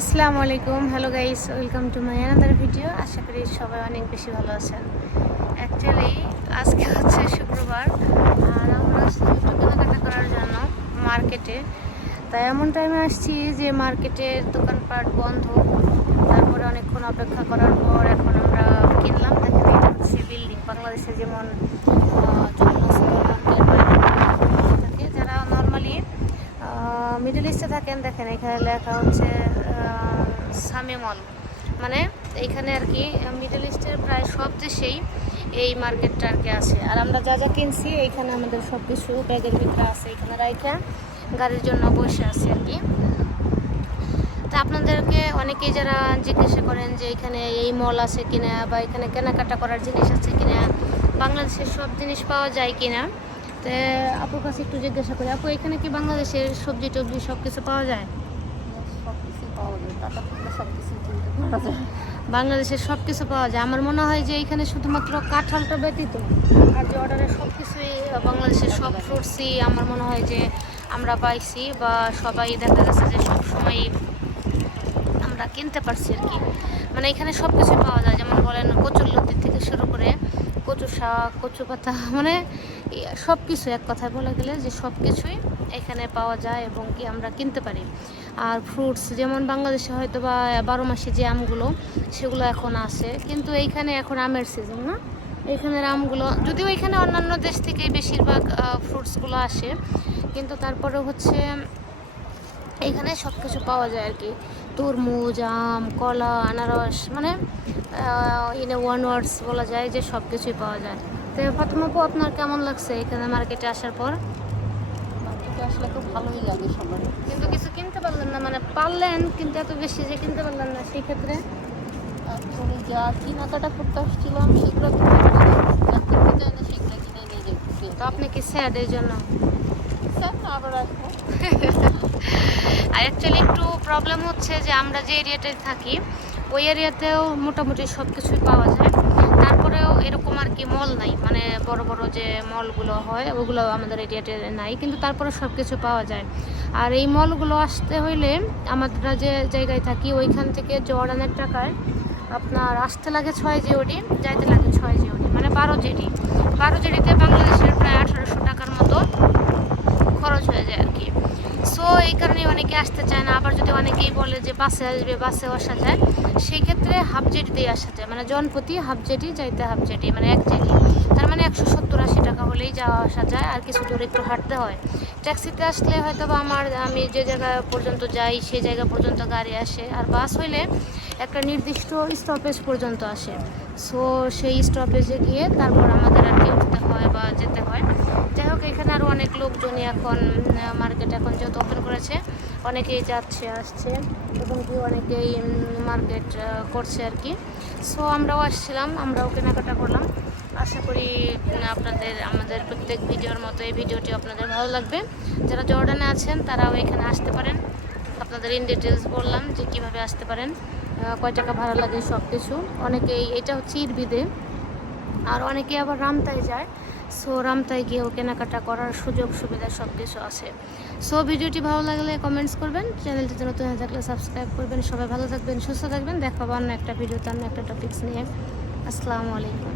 আসসালামু আলাইকুম, hello guys, welcome to my another video. আশা করি সবাই অনেক বেশি ভালো আছেন। অ্যাকচুয়ালি আজকে হচ্ছে শুক্রবার, আর আমরা আসছি একটু কেনাকাটা করার জন্য মার্কেটে। তাই এমন টাইমে আসছি যে মার্কেটের দোকানপাট বন্ধ। তারপরে অনেকক্ষণ অপেক্ষা করার পর এখন আমরা কিনলাম। দেখেন, এটা হচ্ছে বিল্ডিং, বাংলাদেশে যেমন থাকে, যারা নর্মালি মিডল ইস্টে থাকেন, দেখেন এখানে লেখা হচ্ছে সামি মল। মানে এইখানে আর কি মিডল ইস্টের প্রায় সব দেশেই এই মার্কেটটা আর কি আছে। আর আমরা যা যা কিনছি এইখানে আমাদের সব কিছু ব্যাগের ভিতরে আছে, এখানে রাইখা গাড়ির জন্য বসে আছে আর কি। তা আপনাদেরকে অনেকেই যারা জিজ্ঞাসা করেন যে এখানে এই মল আছে কিনা, বা এখানে কেনাকাটা করার জিনিস আছে কিনা, বাংলাদেশের সব জিনিস পাওয়া যায় কিনা, তো আপুর কাছে একটু জিজ্ঞাসা করি, আপু এখানে কি বাংলাদেশের সবজি টবজি সব কিছু পাওয়া যায়? বাংলাদেশের সব কিছু পাওয়া যায়। আমার মনে হয় যে এখানে শুধুমাত্র কাঁঠালটা ব্যতীত আর যে অর্ডারের সব কিছুই বাংলাদেশের সব ফ্রুটসই আমার মনে হয় যে আমরা পাইছি, বা সবাই দেখা যাচ্ছে যে সব সময় আমরা কিনতে পারছি আর কি। মানে এখানে সব কিছুই পাওয়া যায়, যেমন বলেন কচুরলতি থেকে শুরু করে কচু শাক, কচু পাতা, মানে সব কিছু এক কথায় বলা গেলে যে সব কিছুই এখানে পাওয়া যায় এবং কি আমরা কিনতে পারি। আর ফ্রুটস যেমন বাংলাদেশে হয়তো বা 12 মাসে যে আমগুলো সেগুলো এখন আছে, কিন্তু এইখানে এখন আমের সিজন না, এইখানের আমগুলো যদিও এখানে অন্যান্য দেশ থেকে বেশিরভাগ ফ্রুটসগুলো আসে, কিন্তু তারপরে হচ্ছে এইখানে সব কিছু পাওয়া যায় আর কি। তরমুজ, আম, কলা, আনারস, মানে ইন এ ওয়ান ওয়ার্ডস বলা যায় যে সব কিছুই পাওয়া যায়। তো প্রথম আপু, আপনার কেমন লাগছে এখানে মার্কেটে আসার পর? মার্কেটে আসলে খুব ভালোই লাগে সবার, কিন্তু কিছু কিনতে পারলেন না, মানে পারলেন কিন্তু এত বেশি যে কিনতে পারলেন না, সেই ক্ষেত্রে অ্যাকচুয়ালি যা কেনাকাটা করতে আসছিলাম সেগুলো কিনতে চাই না, সেগুলো কিনে নিয়ে যেতেছি। তো আপনি কি স্যাড এই জন্য? স্যার না, আবার আসবো। আর অ্যাকচুয়ালি একটু প্রবলেম হচ্ছে যে আমরা যে এরিয়াটায় থাকি ওই এরিয়াতেও মোটামুটি সব কিছুই পাওয়া যায়, তারপরেও এরকম আর কি মল নাই, মানে বড় বড় যে মলগুলো হয় ওগুলো আমাদের এরিয়াতে নাই, কিন্তু তারপরে সব কিছু পাওয়া যায়। আর এই মলগুলো আসতে হইলে আমরা যে জায়গায় থাকি ওইখান থেকে জর্ডানের টাকায় আপনার আসতে লাগে 6 জিওডি, যাইতে লাগে 6 জিওডি, মানে 12 জিডি। 12 জিডিতে বাংলাদেশের প্রায় 1800 টাকার মতো খরচ হয়ে যায় আর কি। সো এই কারণে অনেকে আসতে চায় না। আবার যদি অনেকেই বলে যে বাসে আসবে, বাসেও আসা যায়, সেই ক্ষেত্রে হাফ জেটি দিয়ে আসা যায়, মানে জনপ্রতি হাফ জেটি যাইতে হাফ জেটি, মানে 1 জেটি, তার মানে 170-80 টাকা হলেই যাওয়া আসা যায়, আর কিছু দূর একটু হাঁটতে হয়। ট্যাক্সিতে আসলে হয়তো বা আমি যে জায়গা পর্যন্ত যাই সেই জায়গা পর্যন্ত গাড়ি আসে, আর বাস হইলে একটা নির্দিষ্ট স্টপেজ পর্যন্ত আসে। সো সেই স্টপেজে গিয়ে তারপর আমাদের আর কি উঠতে হয় বা যেতে হয়। যাই হোক, এখানে আরও অনেক লোকজনই এখন মার্কেট এখন যেহেতু ওপেন করেছে, অনেকেই যাচ্ছে আসছে এবং কি অনেকেই মার্কেট করছে আর কি। সো আমরাও আসছিলাম, আমরাও কেনাকাটা করলাম। আশা করি আমাদের প্রত্যেক ভিডিওর মতো এই ভিডিওটি আপনাদের ভালো লাগবে। যারা জর্ডানে আছেন তারাও এখানে আসতে পারেন। আপনাদের ইন ডিটেলস বললাম যে কিভাবে আসতে পারেন, কয় টাকা ভাড়া লাগে সব কিছু। অনেকেই, এটা হচ্ছে ইরবিদে, আর অনেকে আবার রামতায় যায়। সো রামতায় গিয়েও কেনাকাটা করার সুযোগ সুবিধা সব কিছু আছে। সো ভিডিওটি ভালো লাগলে কমেন্টস করবেন, চ্যানেলটিতে নতুন হয়ে থাকলে সাবস্ক্রাইব করবেন। সবাই ভালো থাকবেন, সুস্থ থাকবেন। দেখা হবে অন্য একটা ভিডিওতে, অন্য একটা টপিকস নিয়ে। আসসালামু আলাইকুম।